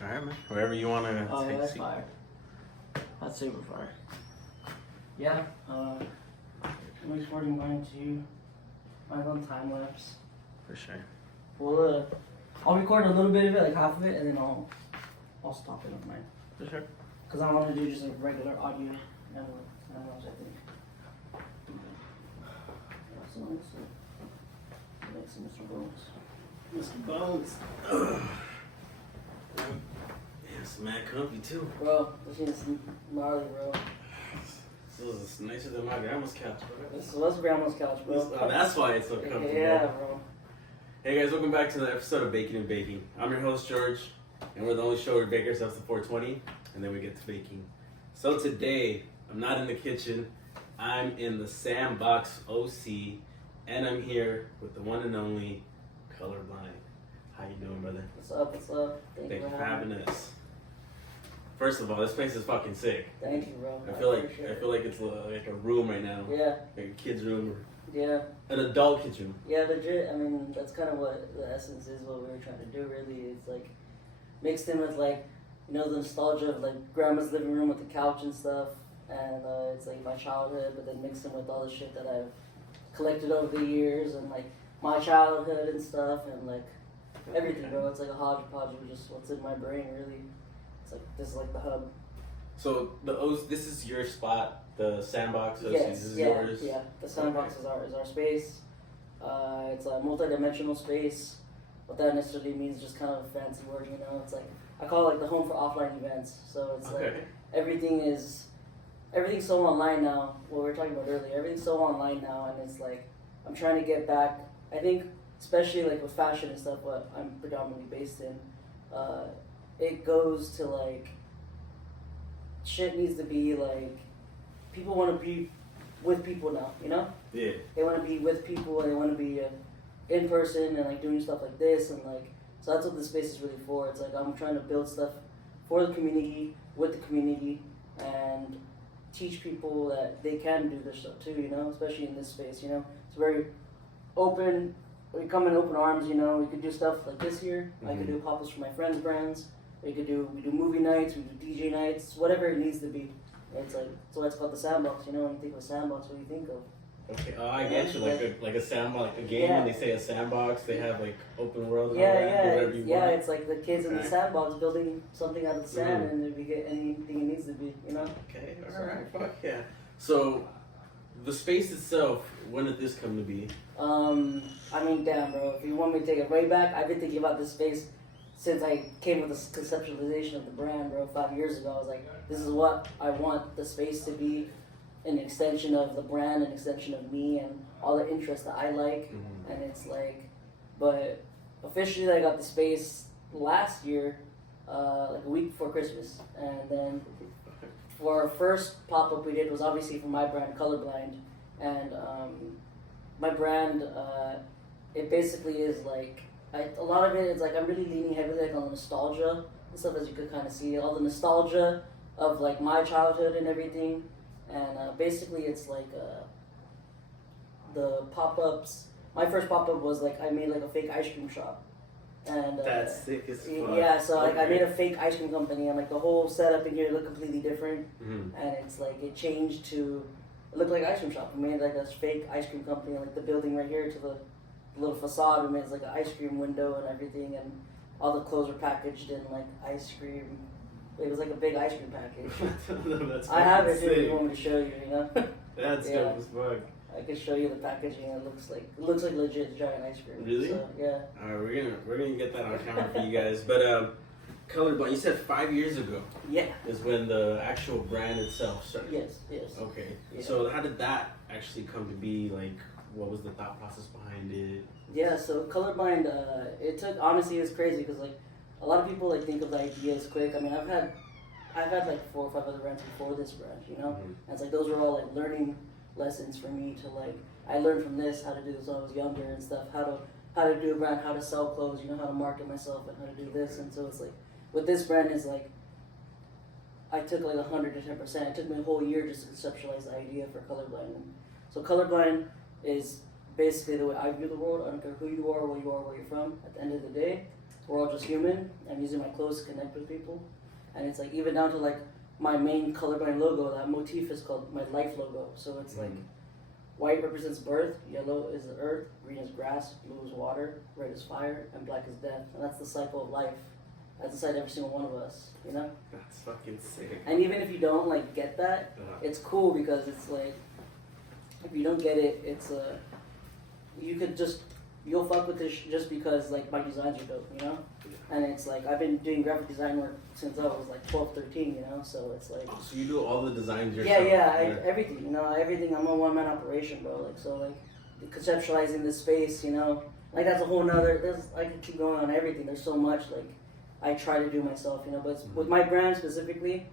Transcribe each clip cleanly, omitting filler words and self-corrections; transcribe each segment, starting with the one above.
All right, man. Wherever you want to Oh, take yeah, that's seat. fire. That's super fire. Yeah, I'm exporting mine to my own time lapse. For sure. Well, I'll record a little bit of it, like half of it, and then I'll stop it on mine. For sure. Because I want to do just like regular audio. I don't know, I think. Yeah, so let's see Mr. Bones. Mr. Bones. Yeah, it's mad comfy too. Bro, this is gnarly, bro. This is nicer than my grandma's couch, bro. This was grandma's couch, bro. Oh, that's why it's so comfortable. Yeah, bro. Hey guys, welcome back to the episode of Baking and Baking. I'm your host George, and we're the only show where we bake ourselves to 420, and then we get to baking. So today, I'm not in the kitchen. I'm in the Sandbox.OC, and I'm here with the one and only ColorBlind. How you doing, brother? What's up? What's up? Thank you for having us. First of all, this place is fucking sick. Thank you, bro. I feel like it's like a room right now. Yeah. Like a kid's room. Yeah. An adult kid's room. Yeah, legit. I mean, that's kind of what the essence is. What we were trying to do, really. It's like mixed in with like, you know, the nostalgia of like grandma's living room with the couch and stuff, and it's like my childhood, but then mixed in with all the shit that I've collected over the years and like my childhood and stuff, and like everything, bro. It's like a hodgepodge of just what's in my brain, really. It's like this is like the hub. So this is your spot, the Sandbox. Yes, this is yeah, yours. yeah. The Sandbox is our space. It's a multi-dimensional space. What that necessarily means is just kind of a fancy word, you know. It's like I call it like the home for offline events. So it's like everything's so online now. What we were talking about earlier, everything's so online now, and it's like I'm trying to get back. I think especially like with fashion and stuff, what I'm predominantly based in, it goes to like shit needs to be like people want to be with people now, you know? Yeah. They want to be with people and they want to be in person and like doing stuff like this and like so that's what this space is really for. It's like I'm trying to build stuff for the community, with the community, and teach people that they can do this stuff too, you know, especially in this space, you know. It's very open. We come in open arms, you know. We could do stuff like this here. I could do pop-ups for my friends' brands. We do movie nights, we do DJ nights, whatever it needs to be. It's like so that's called the Sandbox, you know. When you think of Sandbox, what do you think of? Okay, I get you. Like a sandbox, like a game. Yeah. When they say a sandbox, they have like open world. And Yeah, all that, yeah, do whatever you want. it's like the kids in the sandbox building something out of the sand, and if we get anything it needs to be, you know. Okay, all right, fuck yeah. So, the space itself, when did this come to be? I mean, damn, bro. If you want me to take it right back, I've been thinking about this space since I came with this conceptualization of the brand, bro. 5 years ago, I was like, this is what I want the space to be. An extension of the brand, an extension of me, and all the interests that I like. And it's like, but officially I got the space last year, like a week before Christmas. And then for our first pop-up we did was obviously for my brand, ColorBlind. And my brand, it basically is like, a lot of it is like, I'm really leaning heavily like on the nostalgia and stuff, as you could kind of see. All the nostalgia of like my childhood and everything. And basically it's like the pop-ups. My first pop-up was like I made like a fake ice cream shop. And That's sick as fuck. yeah, so like I made a fake ice cream company, and like the whole setup in here looked completely different. And it's like it changed to it looked like an ice cream shop. We made like a fake ice cream company, and like the building right here to the little facade, we made like an ice cream window and everything, and all the clothes were packaged in like ice cream. It was like a big ice cream package. That's I have it sick. if you want me to show you, you know? That's Yeah. dope as fuck. I could show you the packaging. It looks like legit giant ice cream. Really? So, yeah. Alright, we're gonna get that on camera for you guys. But ColorBlind, you said 5 years ago. Yeah. Is when the actual brand itself started. Yes. Okay. Yeah. So how did that actually come to be? Like, what was the thought process behind it? Yeah. So ColorBlind, it took honestly, it's crazy because like a lot of people like think of the ideas quick. I mean, I've had like 4 or 5 other brands before this brand, you know. And it's like those were all like learning lessons for me to like. I learned from this how to do this when I was younger and stuff. How to do a brand, how to sell clothes, you know, how to market myself and how to do this. And so it's like with this brand is like I took like 110%. It took me a whole year just to conceptualize the idea for ColorBlind. And so ColorBlind is basically the way I view the world. I don't care who you are, where you're from. At the end of the day, we're all just human. I'm using my clothes to connect with people, and it's like even down to like my main colorblind logo. That motif is called my life logo. So it's like white represents birth, yellow is the earth, green is grass, blue is water, red is fire, and black is death. And that's the cycle of life. That's inside every single one of us, you know? That's fucking sick. And even if you don't like get that, it's cool because it's like, if you don't get it, it's you could just, you'll fuck with this just because like my designs are dope, you know? And it's like, I've been doing graphic design work since I was like 12, 13, you know? So it's like. Oh, so you do all the designs yourself? Everything, you know, everything. I'm a one-man operation, bro. Like, so like, conceptualizing this space, you know? Like that's a whole nother, I could keep going on everything. There's so much, like, I try to do myself, you know, but with my brand specifically,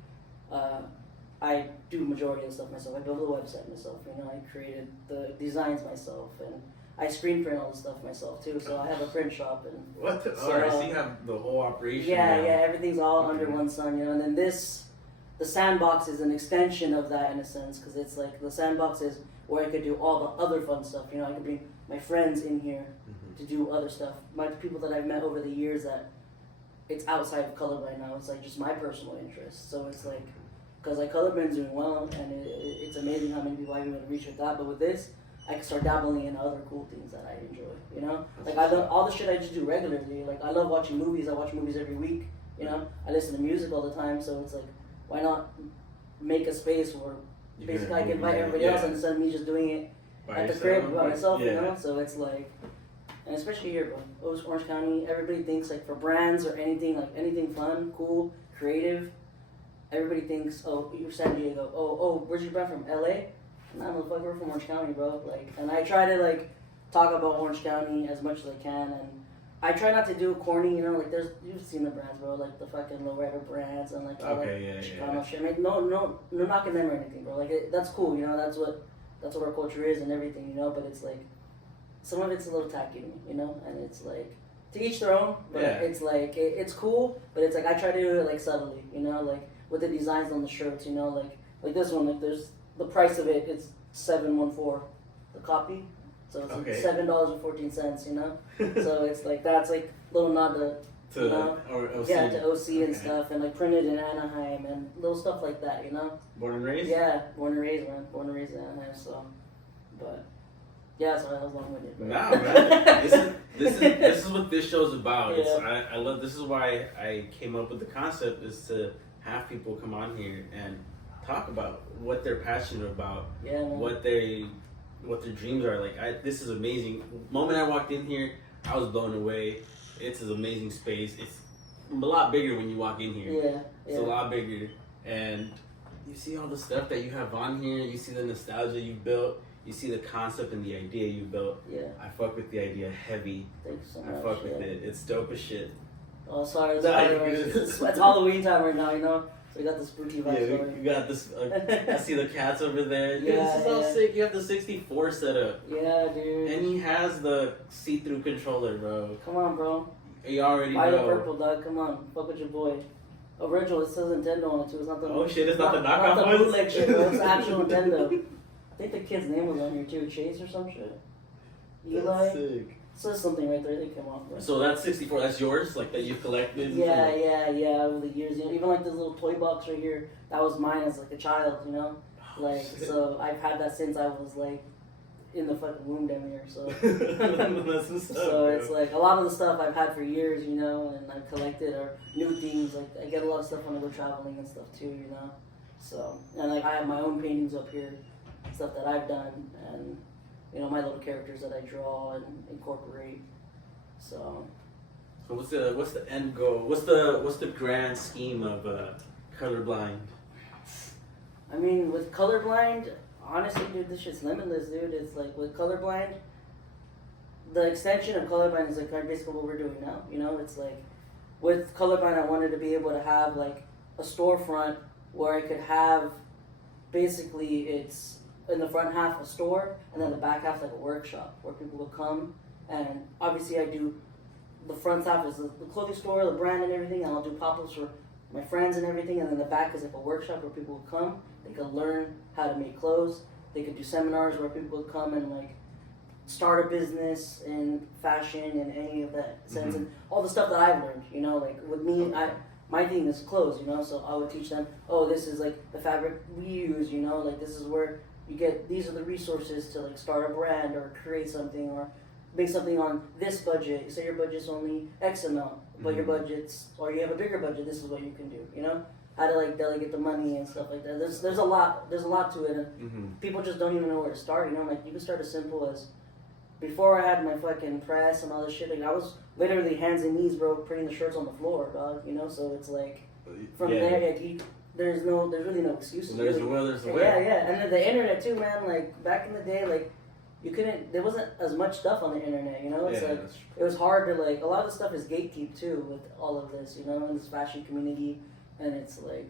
I do majority of the stuff myself. I built the website myself, you know, I created the designs myself, and I screen print all the stuff myself too. So I have a print shop, and what? So you have the whole operation. Yeah, everything's all under one sun, you know. And then the Sandbox is an extension of that in a sense, because it's like the Sandbox is where I could do all the other fun stuff. You know, I could bring my friends in here to do other stuff. My people that I've met over the years that. It's outside of colorblind now. It's like just my personal interest. So it's like, because like colorblind's doing well, and it's amazing how many people I've been able to reach with that. But with this, I can start dabbling in other cool things that I enjoy. You know, like I love all the shit I just do regularly. Like I love watching movies. I watch movies every week. You know, I listen to music all the time. So it's like, why not make a space where basically I can invite everybody else instead of me just doing it at the crib by myself. You know, so it's like. And especially here, bro, Orange County, everybody thinks like for brands or anything, like anything fun, cool, creative, everybody thinks, oh, you're San Diego. Oh, where's your brand from? LA? Nah, motherfucker, we're from Orange County, bro. Like, and I try to like talk about Orange County as much as I can, and I try not to do corny, you know, like you've seen the brands, bro, like the fucking lowrider brands and like all Chicano shit. I mean, no knocking them or anything, bro. Like that's cool, you know, that's what our culture is and everything, you know, but it's like, some of it's a little tacky to me, you know, and it's like, to each their own, but it's like, it's cool, but it's like, I try to do it like subtly, you know, like with the designs on the shirts, you know, like this one, like there's, the price of it, it's $7.14, the copy, so it's like $7.14, you know, so it's like, that's like a little nod to you know, OC. Yeah, to OC and stuff, and like printed in Anaheim and little stuff like that, you know. Born and raised? Yeah, born and raised, man, born and raised in Anaheim, so, but... Yeah, so I was long-winded. Nah, man. This is what this show's about. Yeah. I love. This is why I came up with the concept, is to have people come on here and talk about what they're passionate about. Yeah, man. What their dreams are. Like this is amazing. The moment I walked in here, I was blown away. It's an amazing space. It's a lot bigger when you walk in here. Yeah. It's a lot bigger, and you see all the stuff that you have on here. You see the nostalgia you built. You see the concept and the idea you built. Yeah. I fuck with the idea heavy. Thanks so much. I fuck with it. It's dope as shit. Oh, sorry. It's Halloween time right now, you know? So we got the spooky vibes going. You got this. I see the cats over there. Yeah, this is all sick. You have the 64 set up. Yeah, dude. And he has the see-through controller, bro. Come on, bro. You already Buy know. the purple, dog. Come on. Fuck with your boy. Original, it says Nintendo on it, too. It's not the... Oh, shit. It's not the knockoff one? Not the bootleg shit, bro. It's actual Nintendo. I think the kid's name was on here too, Chase or some shit. Eli. That's sick. It says something right there. They came off. Bro. So that's 64. That's yours, like that you've collected. Yeah. Over the years, you know, even like this little toy box right here, that was mine as like a child, you know. Like so, I've had that since I was like in the fucking womb down here. So. That's what's up, so it's like a lot of the stuff I've had for years, you know, and I've collected or new things. Like I get a lot of stuff when I go traveling and stuff too, you know. So and like I have my own paintings up here. Stuff that I've done, and you know my little characters that I draw and incorporate. So what's the end goal? What's the grand scheme of ColorBlind? I mean, with ColorBlind, honestly, dude, this shit's limitless, dude. It's like with ColorBlind, the extension of ColorBlind is like basically what we're doing now. You know, it's like with ColorBlind, I wanted to be able to have like a storefront where I could have basically it's in the front half a store, and then the back half like a workshop where people will come. And obviously I do, the front half is the clothing store, the brand and everything, and I'll do pop-ups for my friends and everything, and then the back is like a workshop where people will come, they could learn how to make clothes, they could do seminars where people would come and like start a business in fashion and any of that sense, and all the stuff that I've learned. You know, like with me, my thing is clothes. You know, so I would teach them. Oh, this is like the fabric we use. You know, like this is where you get. These are the resources to like start a brand or create something or make something on this budget. Say your budget's only X amount, but your budget's or you have a bigger budget. This is what you can do. You know. How to like delegate the money and stuff like that. There's a lot to it, and people just don't even know where to start. You know, like you can start as simple as before I had my fucking press and all this shit. Like I was literally hands and knees, bro, putting the shirts on the floor, dog. You know, so it's like from there, like, there's really no excuses. Well, there's really. a will, there's a way. Yeah, and then the internet too, man. Like back in the day, like there wasn't as much stuff on the internet. You know, it's like it was hard to like a lot of the stuff is gatekeep too with all of this. You know, in this fashion community. And it's like,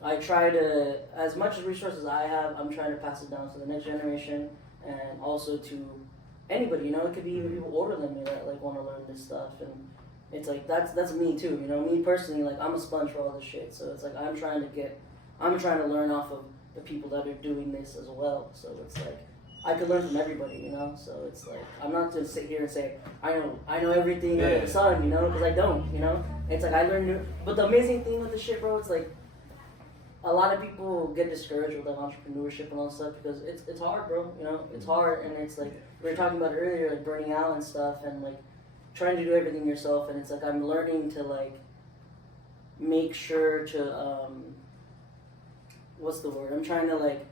I try to, as much as resources I have, I'm trying to pass it down to the next generation and also to anybody, you know, it could be even people older than me that like want to learn this stuff. And it's like, that's me too, you know, me personally, like I'm a sponge for all this shit. So it's like, I'm trying to learn off of the people that are doing this as well. So it's like, I could learn from everybody, you know. So it's like I'm not going to sit here and say I know everything under the sun, you know, because I don't, you know. It's like I learn new. But the amazing thing with this shit, bro, it's like a lot of people get discouraged with like entrepreneurship and all that stuff because it's hard, bro. You know, it's hard, and it's like we were talking about earlier, like burning out and stuff, and like trying to do everything yourself. And it's like I'm learning to like make sure to what's the word? I'm trying to like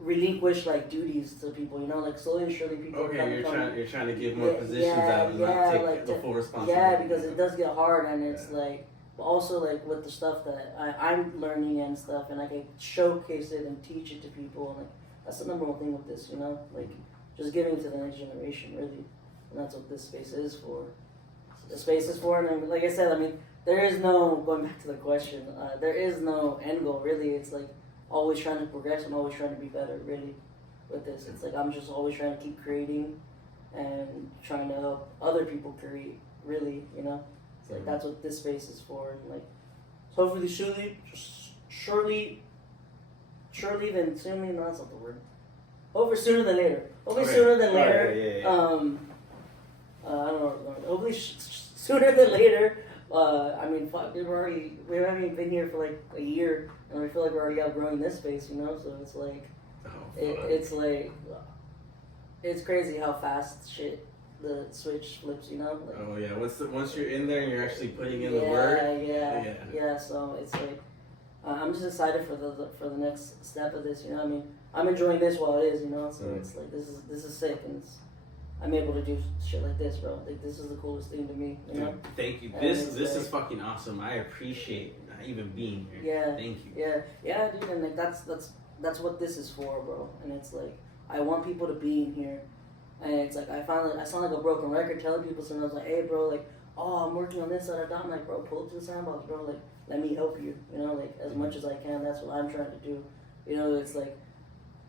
relinquish like duties to people, you know, like slowly and surely people. Okay, you're trying to give more positions out and not take like the full responsibility. Yeah, because it does get hard, and it's like, but also like with the stuff that I'm learning and stuff, and I can showcase it and teach it to people, and like that's the number one thing with this, you know, like just giving to the next generation, really, and that's what this space is for. The space is for, and I mean, like I said, I mean, there is no going back to the question. There is no end goal, really. It's like. Always trying to progress and always trying to be better, really, with this. It's like I'm just always trying to keep creating and trying to help other people create, really, you know? It's like that's what this space is for. And like, hopefully, surely, then soonly, no, that's not the word. Hopefully sooner than later. Hopefully sooner than later. I don't know. Hopefully sooner than later. I mean, fuck, we haven't even been here for like a year, and we feel like we're already outgrowing this space, you know. So it's like, it's like, it's crazy how fast shit the switch flips, you know. Like, once you're in there and you're actually putting in the work. Yeah. So it's like, I'm just excited for the next step of this, you know. I mean, I'm enjoying this while it is, you know. So it's like this is sick, and I'm able to do shit like this, bro. Like this is the coolest thing to me, you know. Dude, thank you. This is fucking awesome. I appreciate even being here. Yeah. Thank you. Yeah, dude. And like that's what this is for, bro. And it's like I want people to be in here, and it's like I sound like a broken record telling people sometimes like, hey, bro, like, oh, I'm working on this other dot. I'm like, bro, pull up to the Sandbox, bro. Like, let me help you. You know, like as much as I can. That's what I'm trying to do. You know, it's like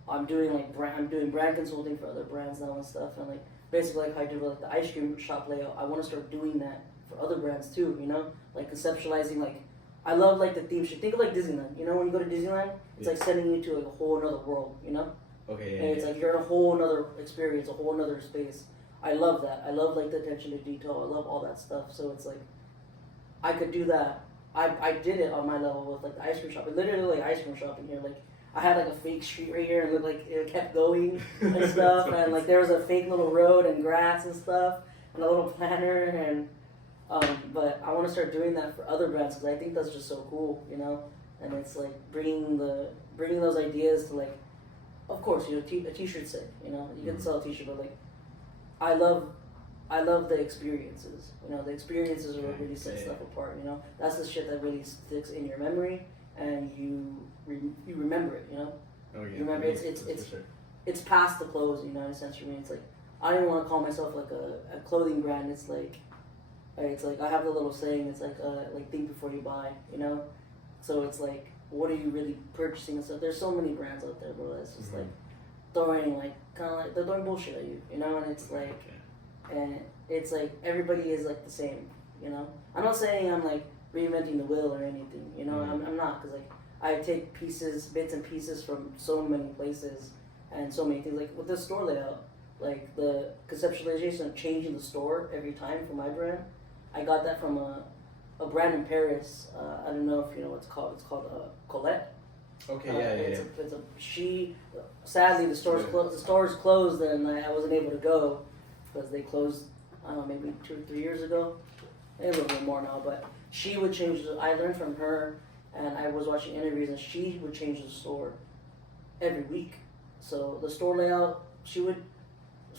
I'm doing brand consulting for other brands now and stuff, and like. Basically, like I do like the ice cream shop layout, I want to start doing that for other brands too. You know, like conceptualizing. Like I love like the theme shit. Think of like Disneyland. You know, when you go to Disneyland, it's like sending you to like a whole other world. You know, and it's like you're in a whole other experience, a whole other space. I love that. I love like the attention to detail. I love all that stuff. So it's like I could do that. I did it on my level with like the ice cream shop. It literally like ice cream shop in here. Like I had like a fake street right here and it looked like it kept going and stuff, and like there was a fake little road and grass and stuff and a little planter, and but I want to start doing that for other brands because I think that's just so cool, you know. And it's like bringing those ideas to like, of course, you know, a t-shirt's sick, you know, you can sell a t-shirt, but like I love the experiences, you know. The experiences are what really set stuff apart, you know. That's the shit that really sticks in your memory. And you remember it, you know. Oh yeah. You remember it's past the clothes, you know. In a sense, for me, it's like I don't even want to call myself like a clothing brand. It's like I have the little saying. It's like think before you buy, you know. So it's like, what are you really purchasing and stuff? There's so many brands out there, bro. That's just like throwing like kind of like they're throwing bullshit at you, you know. And it's like, and it's like everybody is like the same, you know. I'm not saying I'm like reinventing the wheel or anything, you know. I'm not, because like I take bits and pieces from so many places and so many things. Like with the store layout, like the conceptualization of changing the store every time for my brand. I got that from a brand in Paris. I don't know if you know what it's called. It's called Colette. Okay, She sadly the store's closed. The store's closed, and I wasn't able to go because they closed. I don't know, maybe 2 or 3 years ago. Maybe a little bit more now. But she would change. I learned from her, and I was watching interviews, and she would change the store every week. So the store layout, she would.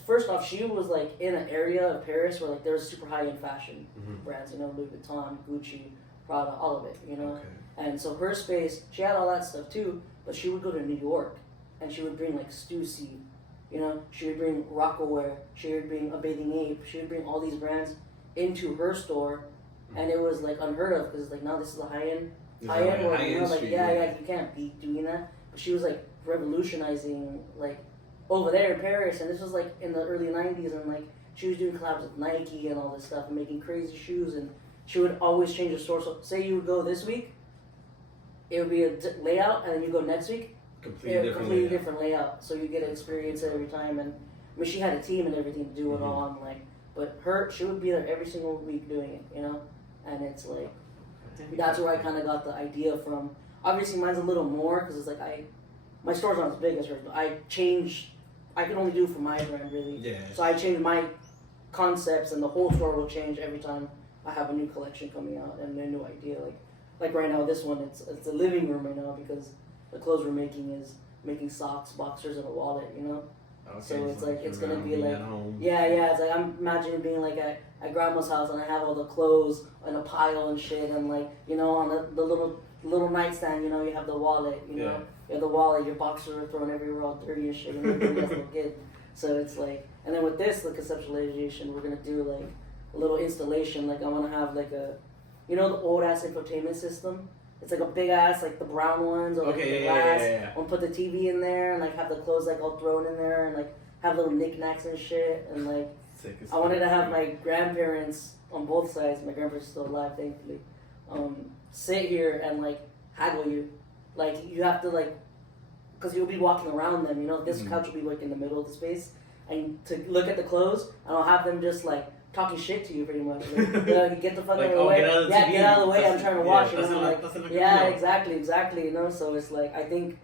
First off, she was like in an area of Paris where like there's super high end fashion brands, you know, Louis Vuitton, Gucci, Prada, all of it, you know. Okay. And so her space, she had all that stuff too, but she would go to New York and she would bring like Stussy, you know, she would bring Rockaware, she would bring a Bathing Ape, she would bring all these brands into her store, and it was like unheard of because like now this is a high end where you know, like yeah, you can't be doing that. But she was like revolutionizing like over there in Paris, and this was like in the early '90s, and like she was doing collabs with Nike and all this stuff and making crazy shoes, and she would always change the store. So say you would go this week, it would be a layout, and then you go next week, completely different layout. So you get to experience it every time. And I mean, she had a team and everything to do it all. And like, but she would be there every single week doing it, you know. And it's like that's where I kind of got the idea from. Obviously, mine's a little more because it's like my store's not as big as hers, but I can only do for my brand really. Yeah. So I change my concepts, and the whole store will change every time I have a new collection coming out and a new idea. Like right now, this one it's a living room right now because the clothes we're making is making socks, boxers, and a wallet. You know. Okay, so it's like it's gonna be like home. yeah. It's like I'm imagining being like at grandma's house and I have all the clothes in a pile and shit, and like you know on the little nightstand, you know, you have the wallet, you know, you have the wallet, your boxers are thrown everywhere all dirty and shit, and everybody has a little kid. So it's like, and then with this, the conceptualization, we're gonna do like a little installation. Like I want to have like you know, the old ass infotainment system. It's like a big ass, like the brown ones, or like the glass. Yeah. I'll put the TV in there and like have the clothes like all thrown in there and like have little knickknacks and shit. And like I wanted to have my grandparents on both sides. My grandparents are still alive, thankfully. Sit here and like haggle you, like you have to like, because you'll be walking around them. You know, this couch will be like in the middle of the space, and to look at the clothes, and I'll have them just like talking shit to you pretty much. Like, you know, get the fuck out of the way. Get out of the way. I'm trying to watch. You know, exactly. You know, so it's like I think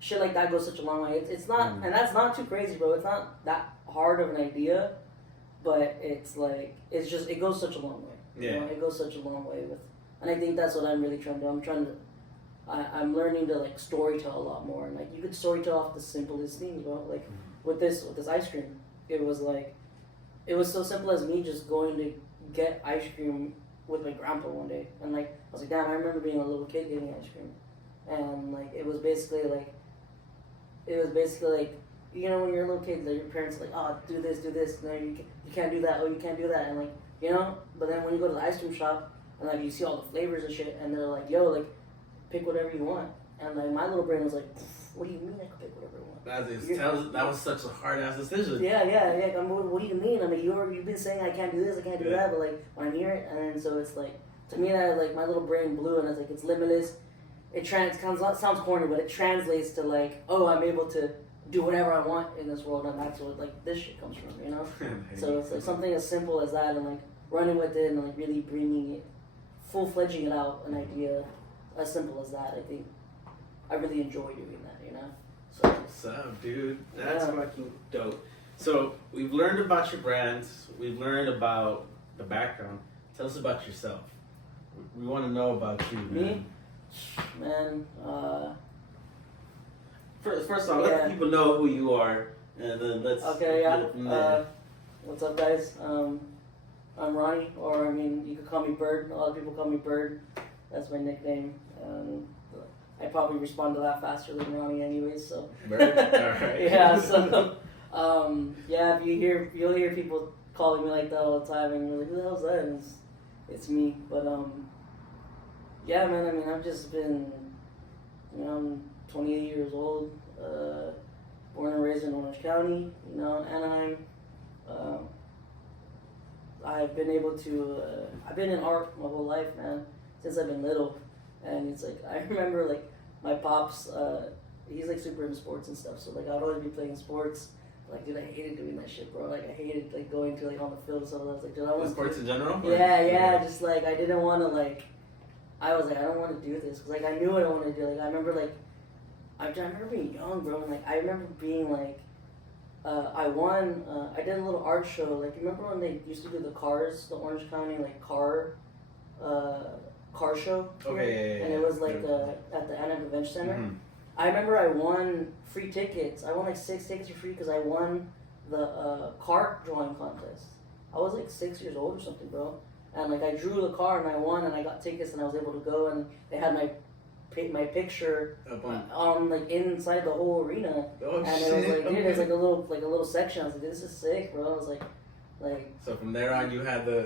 shit like that goes such a long way. It's not, and that's not too crazy, bro. It's not that hard of an idea, but it's like it goes such a long way. Yeah, you know, it goes such a long way with, and I think that's what I'm really trying to do. I'm learning to like storytell a lot more, and like you could storytell off the simplest things, bro. Like with this ice cream, it was so simple as me just going to get ice cream with my grandpa one day, and like I was like, damn, I remember being a little kid getting ice cream, and like it was basically like you know when you're a little kid, like your parents are like, oh, do this, no, you can't do that, oh, you can't do that, and like you know, but then when you go to the ice cream shop and like you see all the flavors and shit, and they're like, yo, like pick whatever you want, and like my little brain was like, what do you mean I can pick whatever I want? That was such a hard ass decision. Yeah. I mean, what do you mean? I mean, you've been saying I can't do this, I can't do that, but like when I hear it, and then so it's like to me that like my little brain blew, and it's like it's limitless. It sounds corny, but it translates to like, oh, I'm able to do whatever I want in this world, and that's what like this shit comes from, you know. So it's like something as simple as that, and like running with it, and like really bringing it, full-fledging it out, an idea as simple as that. I think I really enjoy doing that, you know. So what's up, dude? That's fucking dope. So we've learned about your brands. We've learned about the background. Tell us about yourself. We want to know about you, man. Me? Man, First off, let the people know who you are, and then let's. Okay, yeah. What's up, guys? I'm Ronnie, or I mean, you could call me Bird. A lot of people call me Bird. That's my nickname. I probably respond to that faster than Ronnie, anyways. So. Bird. All right. Yeah. So, yeah. You'll hear people calling me like that all the time, and you're like, "Who the hell's that?" And it's me. But yeah, man. I mean, I've just been, you know, I'm 28 years old, born and raised in Orange County, you know, Anaheim. I've been able to, I've been in art my whole life, man, since I've been little. And it's like, I remember like my pops, he's like super into sports and stuff. So like I'd always be playing sports. Like, dude, I hated doing that shit, bro. Like, I hated, like, going to, like, on the field and stuff. I was like, dude, I want to... Sports in general? Yeah, just, like, I didn't want to, like... I was like, I don't want to do this. Because, like, I knew what I wanted to do. Like, I remember, like... I remember being young, bro. And, like, I remember being, like... I won... I did a little art show. Like, you remember when they used to do the cars? The Orange County, like, car show? Okay, And it was, like, at the Anna Convention Center. Mm-hmm. I remember I won free tickets. I won like 6 tickets for free because I won the car drawing contest. I was like 6 years old or something, bro. And like I drew the car and I won and I got tickets and I was able to go and they had my picture on like inside the whole arena. Oh, and shit. It was like, dude, it's like a little section. I was like, this is sick, bro. I was like. So from there on, you had the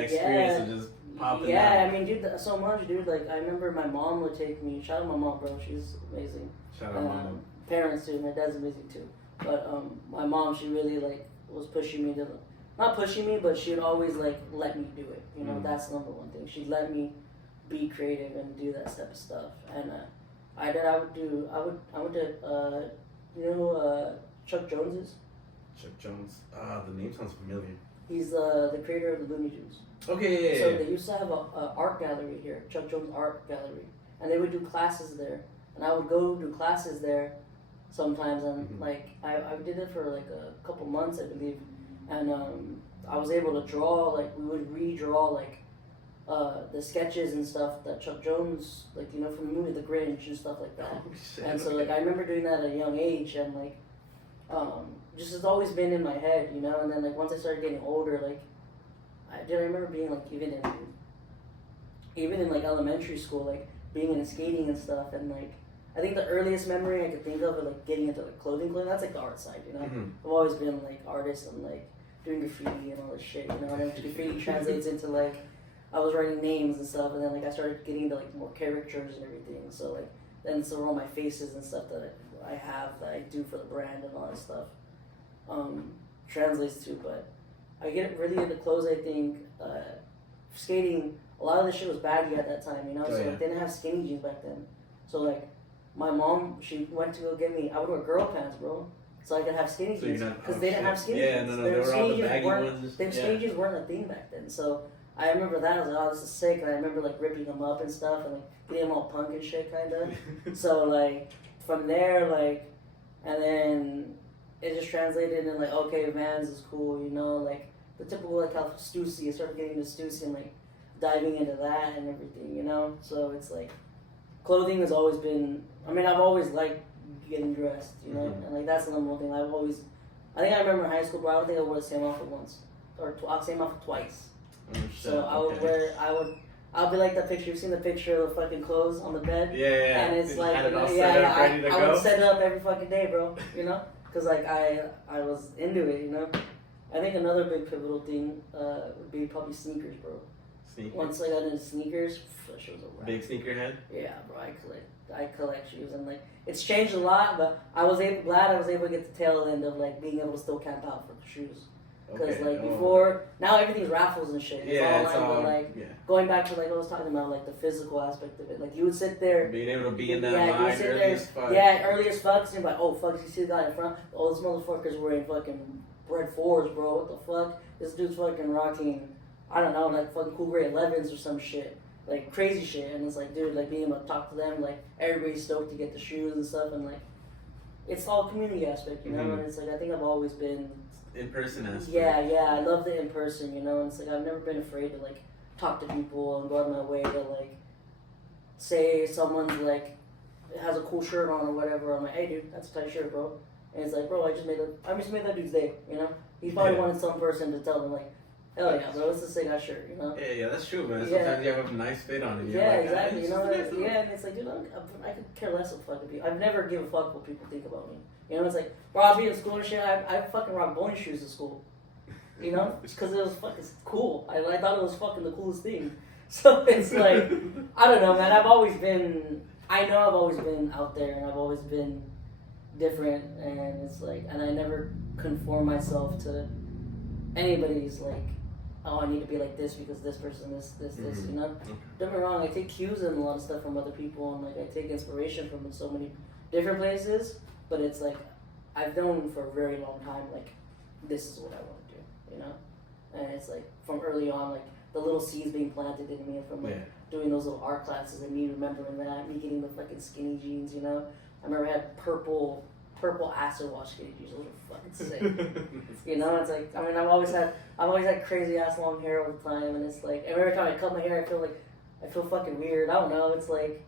experience of just popping. Yeah, out. I mean, dude, so much, dude. Like, I remember my mom would take me. Shout out my mom, bro. She's amazing. Shout out mom. Parents too. My dad's amazing too. But my mom, she really like was pushing me to, not pushing me, but she would always like let me do it. You know, that's the number one thing. She'd let me be creative and do that type of stuff. And I went to Chuck Jones's. Chuck Jones. The name sounds familiar. He's the creator of the Looney Tunes. Okay, So they used to have a art gallery here, Chuck Jones Art Gallery, and they would do classes there, and I would go do classes there sometimes, and like I did it for like a couple months, I believe, and I was able to draw, like we would redraw like the sketches and stuff that Chuck Jones, like you know from the movie The Grinch and stuff like that. Oh, shit. And so like I remember doing that at a young age, and like just has always been in my head, you know. And then like once I started getting older, like I remember being like even in like elementary school, like being into skating and stuff, and like I think the earliest memory I could think of like getting into like clothing. That's like the art side, you know. I've always been like artist and like doing graffiti and all this shit, you know. And then graffiti translates into like I was writing names and stuff, and then like I started getting into like more characters and everything. So like then so all my faces and stuff that I have that I do for the brand and all that stuff translates to. But I get really into clothes. I think skating. A lot of the shit was baggy at that time, you know. So like, they didn't have skinny jeans back then. So like my mom, she went to go get me. I would wear girl pants, bro, so I could have skinny jeans because they didn't have skinny jeans. Yeah, no, they were all the baggy ones. Skinny jeans weren't a thing back then. So I remember that. I was like, oh, this is sick. And I remember like ripping them up and stuff and like getting them all punk and shit, kind of. So like from there, like, and then it just translated in like, okay, Vans is cool, you know, like the typical like how Stussy. I started getting into Stussy and like diving into that and everything, you know. So it's like clothing has always been. I mean, I've always liked getting dressed, you know, and like that's the number one thing. I think I remember in high school, bro. I don't think I wore the same outfit once or same outfit twice. So I would I'll be like that picture. You've seen the picture of the fucking clothes on the bed? Yeah. And it's like, I would set it up every fucking day, bro. You know, because like I was into it, you know. I think another big pivotal thing would be probably sneakers, bro. Sneakers. Once I got into sneakers, that shit was a wrap. Big sneakerhead. Yeah, bro. I collect shoes, and like it's changed a lot, but glad I was able to get the tail end of like being able to still camp out for shoes. Because like before, now everything's raffles and shit. It's all online, but like going back to like what I was talking about, like the physical aspect of it. Like you would sit there, being able to be in that line early as fuck. Yeah, early as fuck. And you're like, oh fuck, you see the guy in front? Oh, this motherfucker's wearing fucking Red 4s, bro. What the fuck? This dude's fucking rocking, I don't know, like fucking cool gray 11s or some shit. Like crazy shit. And it's like, dude, like being able to talk to them, like everybody's stoked to get the shoes and stuff, and like it's all community aspect, you know. And it's like I think I've always been in-person aspect. Yeah, I love the in-person, you know, and it's like I've never been afraid to like talk to people and go out of my way to like say someone's like has a cool shirt on or whatever. I'm like, hey dude, that's a tight shirt, bro. And it's like, bro, I just made that dude's day, you know. He probably wanted some person to tell them like, hell yeah, bro, it's a sick ass shirt, you know. Yeah, that's true, man. Sometimes you have a nice fit on it. Yeah, like, exactly. You know, and it's like, dude, I could care less of fucking people. I've never give a fuck what people think about me. You know, it's like, bro, I'll be in school and shit. I fucking rock bowling shoes in school. You know, because it was fucking cool. I thought it was fucking the coolest thing. So it's like, I don't know, man. I know I've always been out there, and I've always been different, and it's like, and I never conform myself to anybody's like, oh, I need to be like this because this person, this, you know? Don't get me wrong, I take cues and a lot of stuff from other people, and like I take inspiration from so many different places, but it's like, I've known for a very long time, like, this is what I want to do, you know? And it's like, from early on, like, the little seeds being planted in me from, like, doing those little art classes and me remembering that, me getting the fucking skinny jeans, you know? I remember I had purple acid wash skinny jeans. Those were fucking sick. You know, it's like, I mean, I've always had crazy ass long hair all the time, and it's like, every time I cut my hair, I feel fucking weird. I don't know. It's like,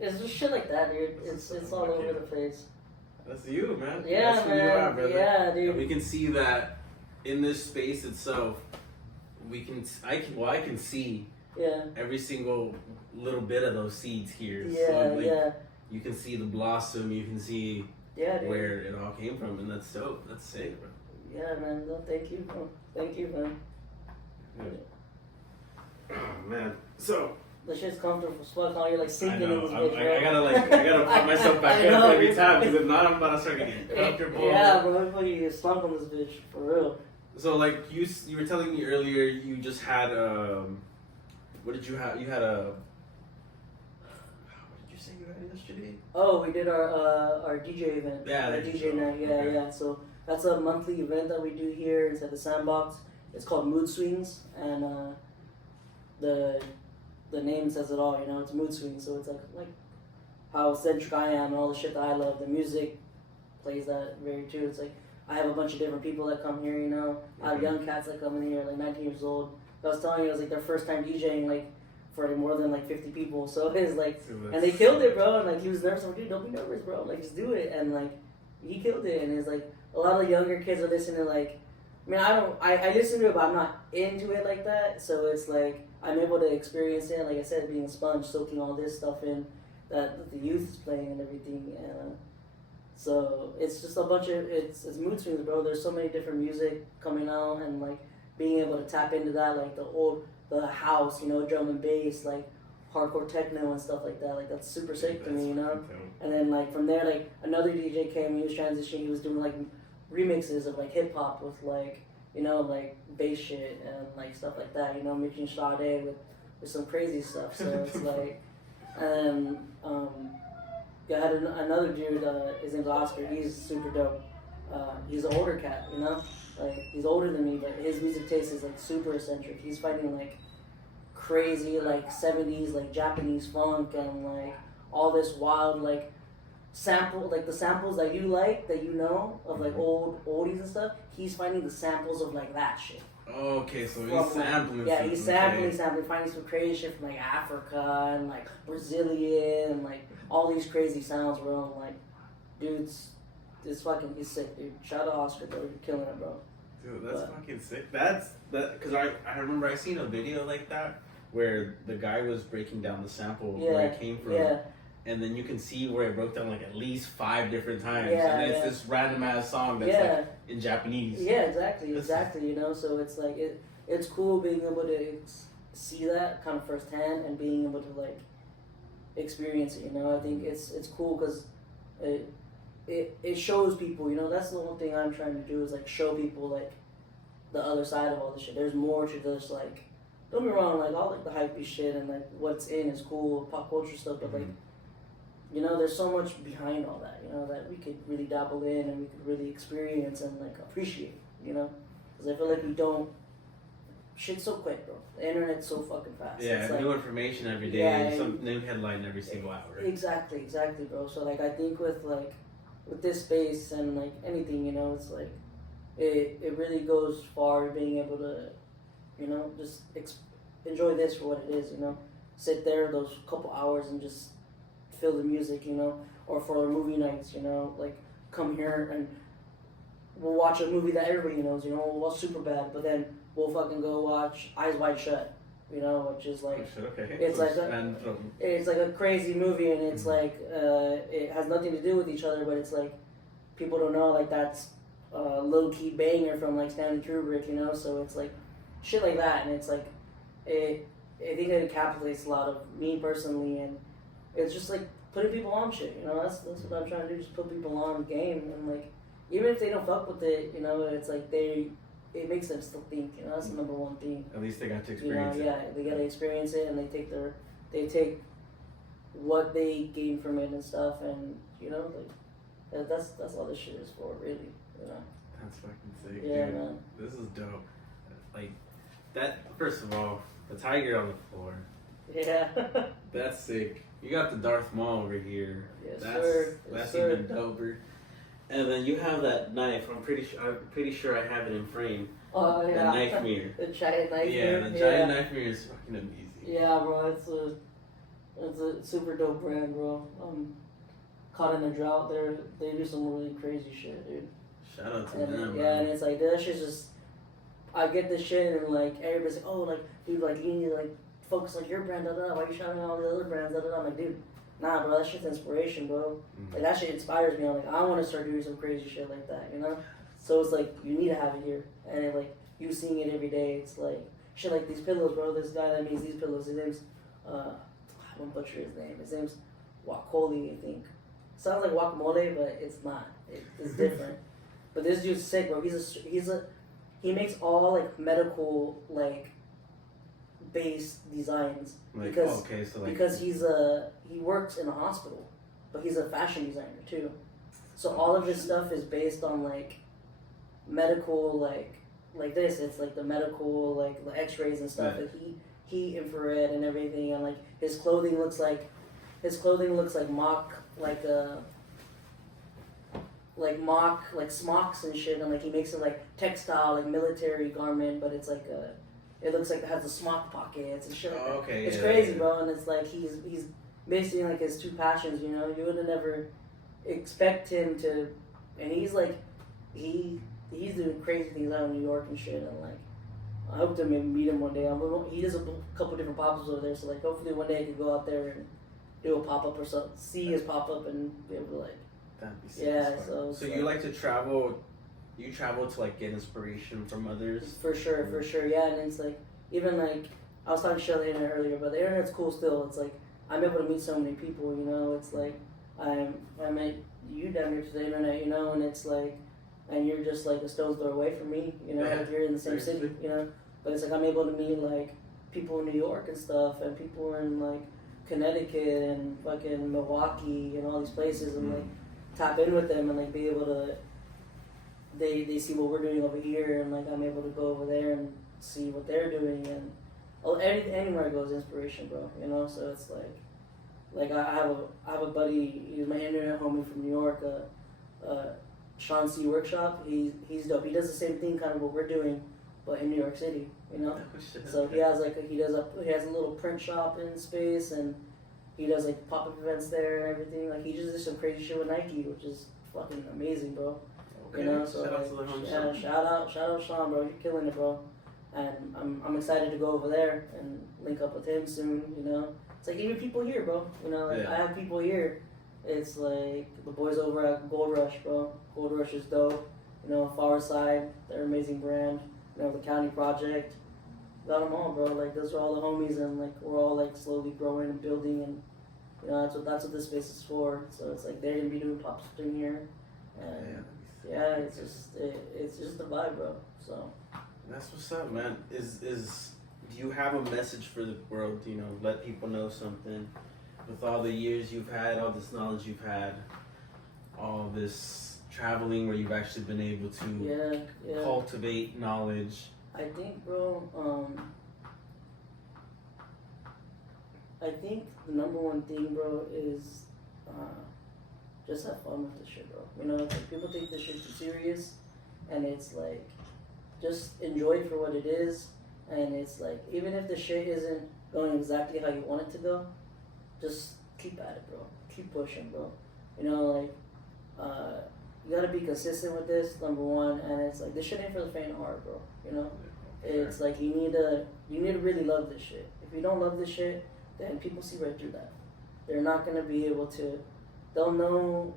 it's just shit like that, dude. It's all over the place. That's you, man. Yeah, That's man. Who you are, brother. Yeah, dude. And we can see that in this space itself. I can see every single little bit of those seeds here. Yeah, so, like, yeah. You can see the blossom. You can see where it all came from, and that's dope. That's sick, bro. Yeah, man. No, thank you, bro. Thank you, man. Yeah. Oh man. So. The shit's comfortable as fuck. Now you're like sinking in this bitch, bro. I gotta pop myself back up every time, because if not, I'm about to start getting comfortable. Yeah, bro. You slump on this bitch for real. So like you were telling me earlier, you just had what did you have? You had a. What did you say you had yesterday? Oh, we did our DJ event. Yeah, our DJ night. Yeah. So that's a monthly event that we do here inside the Sandbox. It's called Mood Swings, and the name says it all. You know, it's mood swings. So it's like how centric I am and all the shit that I love. The music plays that very too. It's like I have a bunch of different people that come here. You know, I have young cats that come in here, like 19 years old. I was telling you, it was like their first time DJing, like for more than like 50 people. So it's like, and they killed it, bro. And like he was nervous. I'm like, dude, don't be nervous, bro. Like just do it. And like he killed it. And it's like a lot of the younger kids are listening to like. I mean, I listen to it, but I'm not into it like that. So it's like I'm able to experience it. Like I said, being a sponge, soaking all this stuff in that the youth is playing and everything. And so it's just a bunch of it's mood swings, bro. There's so many different music coming out, and like being able to tap into that, like the house, you know, drum and bass, like hardcore techno and stuff like that. Like that's super sick to me, you know. And then like from there, like another DJ came. He was transitioning. He was doing like remixes of like hip hop with like, you know, like bass shit and like stuff like that, you know, mixing Sade with some crazy stuff. So it's like, and I had another dude, his name's Oscar. He's super dope. He's an older cat, you know, like he's older than me, but his music taste is like super eccentric. He's fighting like crazy like 70s like Japanese funk and like all this wild like sample, like the samples that you like, that you know, of like old oldies and stuff. He's finding the samples of like that shit. Okay, so he's sampling. Yeah, he's sampling, finding some crazy shit from like Africa and like Brazilian and like all these crazy sounds, bro. I'm like, dude's he's sick, dude. Shout out to Oscar, bro. You're killing it, bro. Dude, that's fucking sick. Because I remember I seen a video like that where the guy was breaking down the sample where it came from. Yeah. And then you can see where it broke down like at least 5 different times. Yeah, and it's this random ass song that's like in Japanese. Yeah, exactly, you know, so it's like, it's cool being able to see that kind of firsthand and being able to like experience it, you know. I think it's cool because it shows people, you know. That's the one thing I'm trying to do is like show people like the other side of all this shit. There's more to just like, don't be wrong, like all like the hypey shit and like what's in is cool, pop culture stuff, but like, you know, there's so much behind all that, you know, that we could really dabble in and we could really experience and like appreciate, you know, because I feel like we don't. Shit's so quick, bro. The internet's so fucking fast. Yeah, it's new like, information every day, some new headline every single hour. Exactly, bro. So like I think with this space and like anything, you know, it's like it really goes far being able to, you know, just enjoy this for what it is, you know. Sit there those couple hours and just feel the music, you know, or for movie nights, you know, like come here and we'll watch a movie that everybody knows, you know, we'll watch Superbad, but then we'll fucking go watch Eyes Wide Shut, you know, which is like, it's like a crazy movie, and it's like, it has nothing to do with each other, but it's like, people don't know, like that's a low-key banger from like Stanley Kubrick, you know, so it's like, shit like that, and it's like, I think it encapsulates a lot of me personally, and it's just like putting people on shit, you know. That's what I'm trying to do, just put people on game, and like even if they don't fuck with it, you know, it's like it makes them still think, you know. That's the number one thing. At least they got to experience it. Yeah, they got to experience it, and they take what they gain from it and stuff, and you know, like That's all this shit is for, really. You know. That's fucking sick. Yeah, dude. man. This is dope. Like that. First of all, the tiger on the floor. Yeah. That's sick. You got the Darth Maul over here. Yes, That's sir. Yes, that's sir. even doper. And then you have that knife. I'm pretty sure I have it in frame. Oh The yeah. knife mirror. The giant knife Yeah, mirror. the giant knife mirror is fucking amazing. Yeah, bro. It's a super dope brand, bro. Caught in a drought. They do some really crazy shit, dude. Shout out to And them. yeah, and it's like that shit's just. I get this shit and like everybody's like, oh, like dude, like you need to like focus like your brand, da da da. Why you shouting out all the other brands, da da da? I'm like, dude, nah, bro, that shit's inspiration, bro. Like that shit inspires me. I'm like, I want to start doing some crazy shit like that, you know. So it's like you need to have it here, and it, like you seeing it every day. It's like shit like these pillows, bro. This guy that makes these pillows, his name's I won't butcher his name. His name's Wakoli, I think. Sounds like guacamole, but it's not. It's different. But this dude's sick, bro. He makes all like medical like based designs Like, because okay, so like because he works in a hospital, but he's a fashion designer too. So all of his stuff is based on like medical like this. It's like the medical like the X-rays and stuff. Right. Like he infrared and everything, and like his clothing looks like mock like smocks and shit, and like he makes it like textile like military garment, but it's like it looks like it has the smock pockets and shit like that. okay, It's yeah, crazy, yeah. bro, and it's like he's basically like his two passions, you know. You would have never expect him to, and he's like he's doing crazy things out in New York and shit, and like I hope to maybe meet him one day. He does a couple different pop-ups over there, so like hopefully one day I could go out there and do a pop-up or something, see his pop-up and be able to like That'd be sick yeah. as fuck. So So you like to travel? You travel to like get inspiration from others. For sure, yeah, and it's like even like I was talking shit on the internet earlier, but the internet's cool still. It's like I'm able to meet so many people, you know. It's like I met you down here to the internet, you know, and it's like, and you're just like a stone's throw away from me, you know. Yeah, Like you're in the same city, seriously. you know. But it's like I'm able to meet like people in New York and stuff, and people in like Connecticut and fucking Milwaukee and all these places, and like tap in with them and like be able to. They see what we're doing over here, and like I'm able to go over there and see what they're doing, and anywhere I go is inspiration, bro. You know, so it's like I have a buddy. He's my internet homie from New York. Sean C. Workshop. He's dope. He does the same thing, kind of what we're doing, but in New York City. You know. Oh, shit. So he has he has a little print shop in space, and he does like pop-up events there and everything. Like he just does some crazy shit with Nike, which is fucking amazing, bro. Okay. You know, so Shout out to the homie yeah, Sean. shout out Sean, bro. You're killing it, bro. And I'm excited to go over there and link up with him soon. You know, it's like even people here, bro. You know, like Yeah. I have people here. It's like the boys over at Gold Rush, bro. Gold Rush is dope. You know, Far Side, they're an amazing brand. You know, the County Project. Got them all, bro. Like those are all the homies, and like we're all like slowly growing and building, and you know that's what this space is for. So it's like they're gonna be doing pop stuff in here, and yeah, it's just the vibe, bro. So That's what's up, man. Do you have a message for the world? You know, let people know something. With all the years you've had, all this knowledge you've had, all this traveling where you've actually been able to yeah. cultivate knowledge. I think, bro. I think the number one thing, bro, is just have fun with this shit, bro. You know, it's like people take this shit too serious, and it's like just enjoy it for what it is. And it's like even if the shit isn't going exactly how you want it to go, just keep at it, bro. Keep pushing, bro. You know, like you gotta be consistent with this, number one. And it's like this shit ain't for the faint of heart, bro. You know, it's like you need to really love this shit. If you don't love this shit, then people see right through that. They're not gonna be able to. They'll know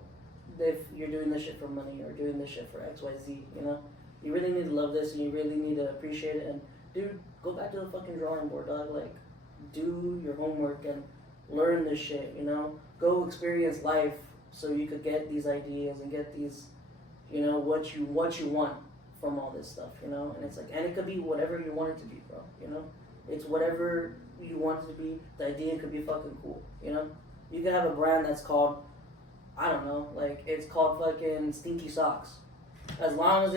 if you're doing this shit for money or doing this shit for X, Y, Z. You know, you really need to love this, and you really need to appreciate it. And dude, go back to the fucking drawing board, dog. Like, do your homework and learn this shit. You know, go experience life so you could get these ideas and get these, you know, what you want from all this stuff. You know, and it's like, and it could be whatever you want it to be, bro. You know, it's whatever you want it to be. The idea could be fucking cool. You know, you could have a brand that's called I don't know, like it's called fucking Stinky Socks. As long as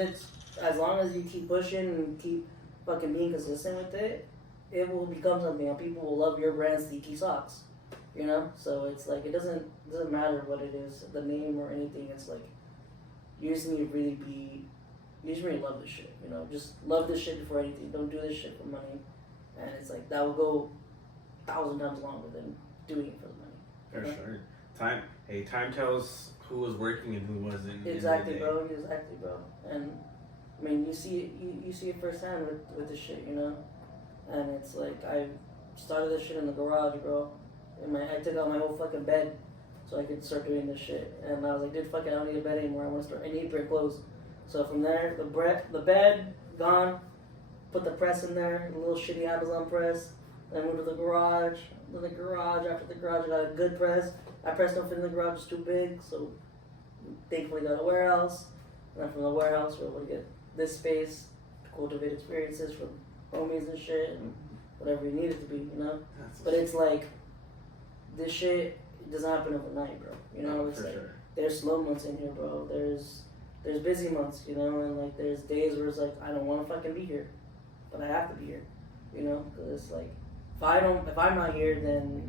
you keep pushing and keep fucking being consistent with it, it will become something, and people will love your brand, Stinky Socks. You know, so it's like it doesn't matter what it is, the name or anything. It's like you just need to you just really love this shit. You know, just love this shit before anything. Don't do this shit for money, and it's like that will go 1,000 times longer than doing it for the money. For sure. Time tells who was working and who wasn't. Exactly, bro. And I mean, you see it firsthand with this shit, you know. And it's like I started this shit in the garage, bro. I took out my whole fucking bed so I could start doing this shit. And I was like, dude, fuck it, I don't need a bed anymore. I need to bring clothes. So from there, the bed gone. Put the press in there, a little shitty Amazon press. Then moved to the garage. Then the garage. After the garage, I got a good press. My press don't fit in the garage; it's too big. So thankfully, got a warehouse. And then from the warehouse, we're able to get this space to cultivate experiences for homies and shit, and whatever you need it to be, you know. But it's like this shit doesn't happen overnight, bro. You know, it's like there's slow months in here, bro. There's busy months, you know, and like there's days where it's like I don't want to fucking be here, but I have to be here, you know, because it's like if I'm not here, then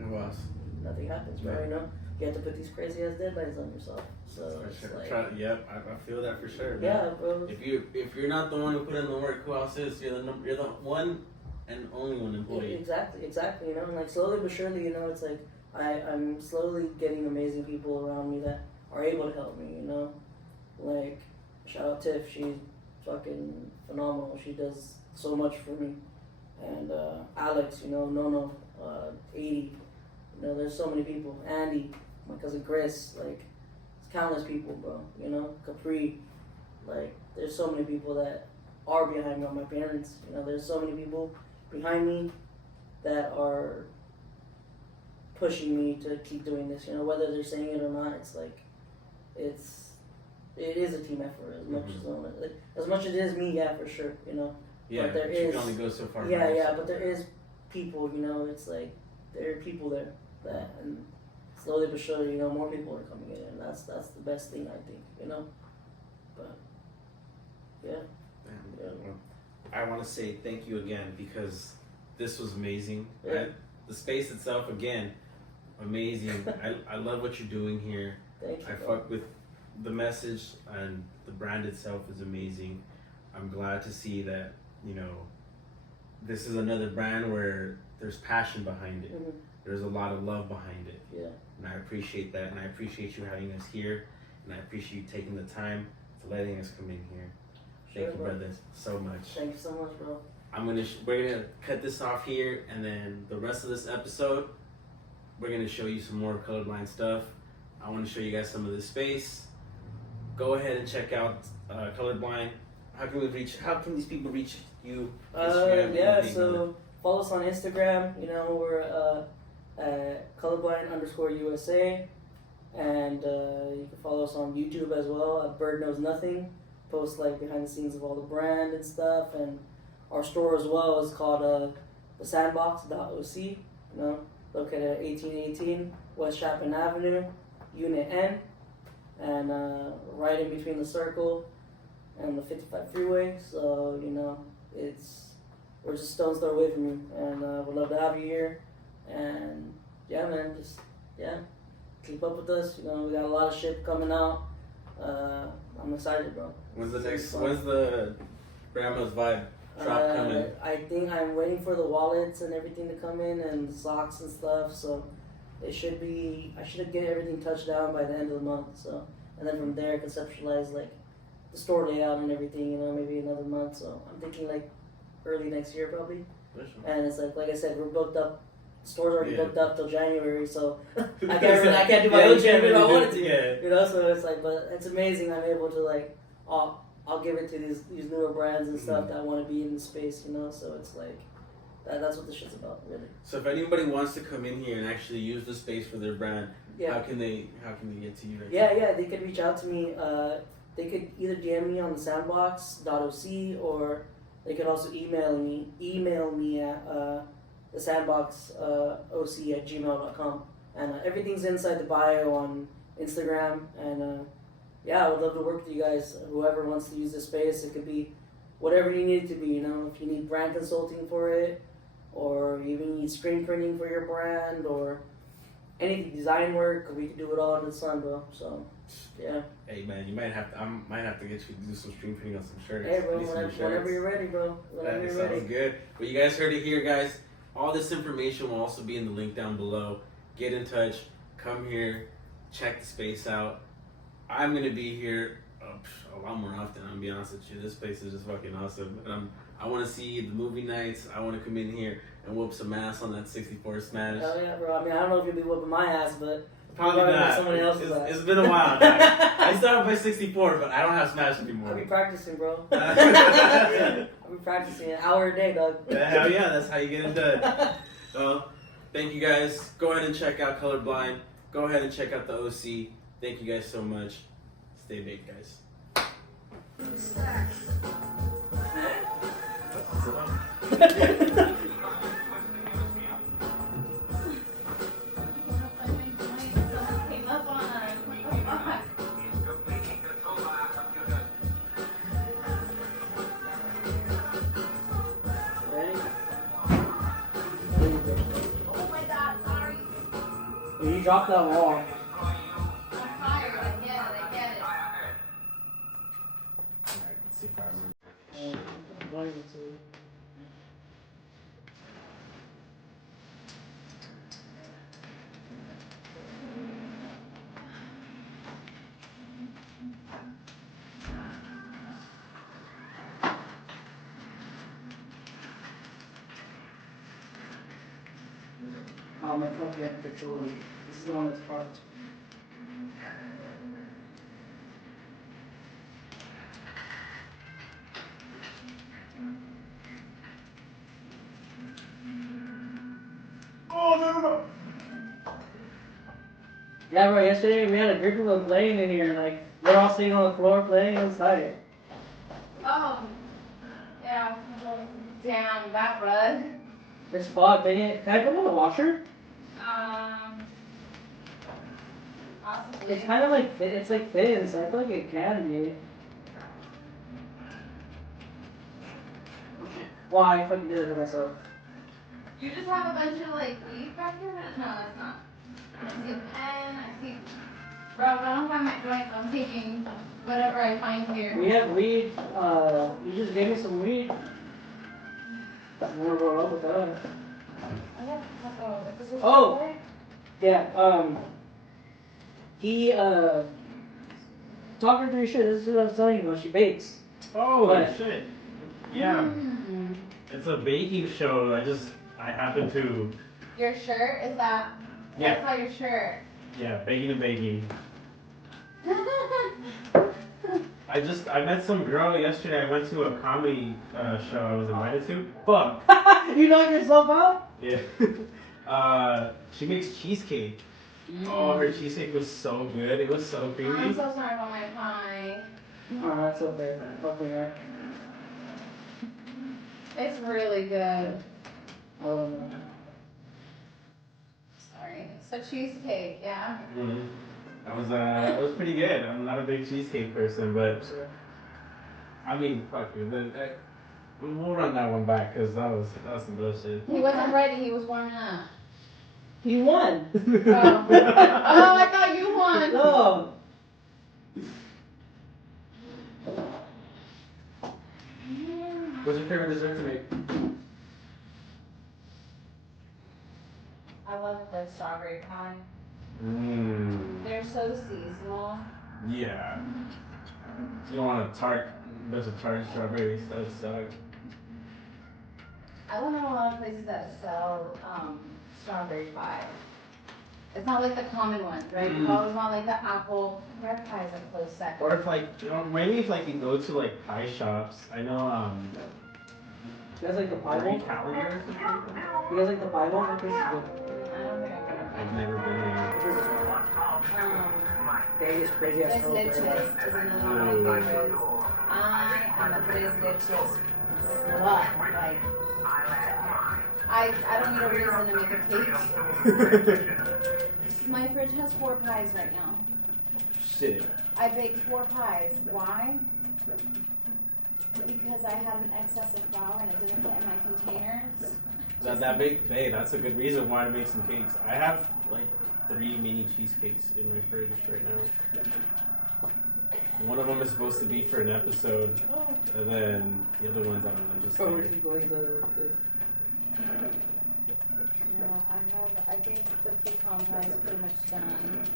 nothing happens, bro. You know, you have to put these crazy ass deadlines on yourself. So it's like, I feel that for sure. Man. Yeah, bro. If you're not the one who put in the work, who else is? You're the one and only one employee. Exactly. You know, and like slowly but surely, you know, it's like I'm slowly getting amazing people around me that are able to help me. You know, like shout out Tiff, she's fucking phenomenal. She does so much for me. And Alex, you know, Nono, 80, you know, there's so many people. Andy, my cousin Chris, like, it's countless people, bro, you know, Capri, like, there's so many people that are behind me, my parents, you know, there's so many people behind me that are pushing me to keep doing this, you know, whether they're saying it or not, it's like, it is a team effort as much as it is me, yeah, for sure, you know. Yeah, but there you is, can only go so far. Yeah, but there is people, you know, it's like, there are people there that, and slowly but surely, you know, more people are coming in, and that's the best thing, I think, you know, but, yeah. Well, I want to say thank you again, because this was amazing. Yeah. The space itself, again, amazing. I love what you're doing here. Thank you, I bro. fuck with the message, and the brand itself is amazing. I'm glad to see that, you know, this is another brand where there's passion behind it. Mm-hmm. There's a lot of love behind it. Yeah. And I appreciate that, and I appreciate you having us here, and I appreciate you taking the time to letting us come in here. Thank you, brother, so much. Thank you so much, bro. We're gonna cut this off here, and then the rest of this episode, we're gonna show you some more colorblind stuff. I want to show you guys some of this space. Go ahead and check out ColorBlind. How can these people reach you? So follow us on Instagram. You know, we're ColorBlind_USA, and you can follow us on YouTube as well at Bird Knows Nothing. Post like behind the scenes of all the brand and stuff, and our store as well is called the Sandbox.OC. You know, located at 1818 West Chapin Avenue, Unit N, and right in between the Circle and the 55 freeway. So you know, we're just a stone's throw away from you, and we'd love to have you here. And yeah, man, keep up with us. You know, we got a lot of shit coming out. I'm excited, bro. When's the Grandma's Vibe drop coming? I think I'm waiting for the wallets and everything to come in, and the socks and stuff. So I should get everything touched down by the end of the month. So, and then from there conceptualize like the store layout and everything. You know, maybe another month. So I'm thinking like early next year probably. Sure. And it's like I said, we're booked up. The store's already booked up till January, so I can't do my own shit if I wanted to. Yeah. You know, so it's like, but it's amazing. I'm able to like, I'll give it to these newer brands and stuff that want to be in the space. You know, so it's like that's what this shit's about, really. So if anybody wants to come in here and actually use the space for their brand, how can they get to you? They could reach out to me. They could either DM me on the Sandbox.OC, or they could also email me at the Sandbox.OC@gmail.com, and everything's inside the bio on Instagram, and yeah, I would love to work with you guys. Whoever wants to use this space, it could be whatever you need it to be. You know, if you need brand consulting for it, or even need screen printing for your brand, or any design work, we can do it all under the sun, bro. So, yeah. Hey man, you might have to. I might have to get you to do some screen printing on some shirts. Hey, bro, whenever you're ready, bro. Whenever you're ready. Sounds good. Well, you guys heard it here, guys. All this information will also be in the link down below. Get in touch. Come here. Check the space out. I'm gonna be here a lot more often. I'm gonna be honest with you. This place is just fucking awesome. And I want to see the movie nights. I want to come in here and whoop some ass on that 64 Smash. Hell yeah, bro. I mean, I don't know if you'll be whooping my ass, but probably not. Someone else's ass. It's been a while now. I still have my 64, but I don't have Smash anymore. I'll be practicing, bro. I'll be practicing an hour a day, dog. Hell yeah, that's how you get it done. So, thank you guys. Go ahead and check out ColorBlind. Go ahead and check out the OC. Thank you guys so much. Stay baked, guys. You dropped that wall. I'm tired. I get it. Alright, let's see if I remember. Oh, my fucking controller. This is the one that's parked. Oh, no. Yeah, bro, yesterday we had a group of them playing in here, like, we're all sitting on the floor playing inside. Oh, yeah. Damn, that rug. It's fog, dang it. Can I put it in the washer? Possibly. It's kind of like, it's like thin, so I feel like it can be. Why? I fucking did it to myself. You just have a bunch of like weed back here? No, that's not. I see a pen, I see. Bro, if I don't find my joints, I'm taking whatever I find here. We have weed, you just gave me some weed. I'm gonna roll up with that. I got if this is Oh! okay. Yeah, he, talk her through your shit, this is what I was telling you about, she bakes. Oh What? shit! Yeah, it's a baking show. I happen to. Your shirt, is that? Yeah. That's not your shirt. Yeah, baking and baking. I met some girl yesterday. I went to a comedy show I was invited to. Fuck. You knocked yourself out? Yeah. She makes cheesecake. Oh, her cheesecake was so good. It was so I'm creamy. so sorry about my pie. Oh, that's okay. Fucking right. It's really good. Oh, Sorry. So cheesecake, yeah. Mm-hmm. It was pretty good. I'm not a big cheesecake person, but I mean, fuck you. We'll run that one back because that was some bullshit. He wasn't ready, he was warming up. he won! Oh. Oh, I thought you won. No! What's your favorite dessert to make? I love the strawberry pie. Mmm. They're so seasonal. Yeah. You don't want a bunch of tart strawberries. That would suck. I live in a lot of places that sell strawberry pie. It's not like the common ones, right? You always want like the apple. Red pie is a close second. Or if maybe if you go to like pie shops. I know You guys like the pie Green bowl? Calendar or something like that? You guys like the pie bowl? I think it's good. I don't think I'm gonna I've never been there. They just crazy ass Tres roll, leches right? is another one of my favorites. I am a tres leches slut. Like, I don't need a reason to make a cake. My fridge has 4 pies right now. shit. I baked 4 pies. Why? Because I had an excess of flour and it didn't fit in my containers. That big, hey, that's a good reason why to make some cakes. I have like 3 mini cheesecakes in my fridge right now. One of them is supposed to be for an episode, and then the other ones, I don't know, just Oh, there. we're just going to the. Yeah, I think the pecan pie is pretty much done.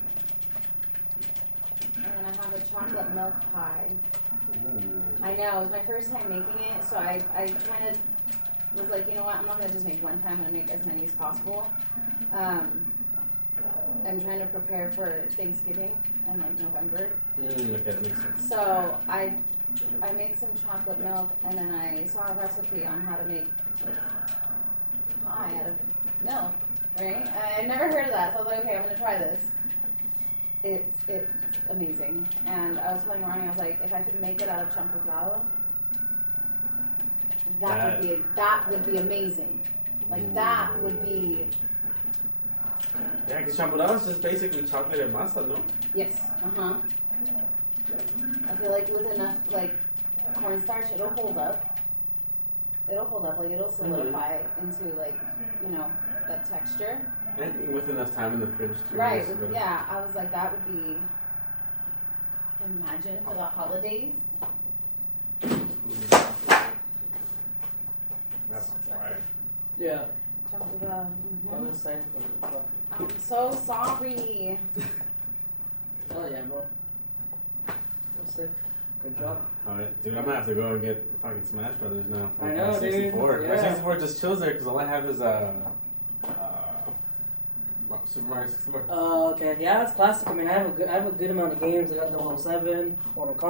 And then I have a chocolate milk pie. Ooh. I know, it was my first time making it, so I kind of was like, you know what, I'm not going to just make one time, I'm going to make as many as possible. I'm trying to prepare for Thanksgiving in like November. Okay, that makes sense. So I made some chocolate milk, and then I saw a recipe on how to make pie out of milk, right? I never heard of that, so I was like, okay, I'm gonna try this. It's amazing, and I was telling Ronnie, I was like, if I could make it out of champurrado, that would be amazing. Like that would be. Yeah, because champurrado is just basically chocolate and masa, no? Yes. I feel like with enough like cornstarch, it'll hold up. Like it'll solidify into like, you know, that texture. And with enough time in the fridge too. Right. Yeah. I was like, that would be. Imagine for the holidays. That's right. Yeah. Champurrado. I'm excited for the. I'm so sorry. Oh yeah, bro. So sick. Good job. Alright, dude, I'm gonna have to go and get fucking Smash Brothers now. I know, dude. 64. Yeah. My 64 just chills there because all I have is Super Mario 64. Okay. Yeah, it's classic. I mean, I have a good amount of games. I got 007, Mortal Kombat.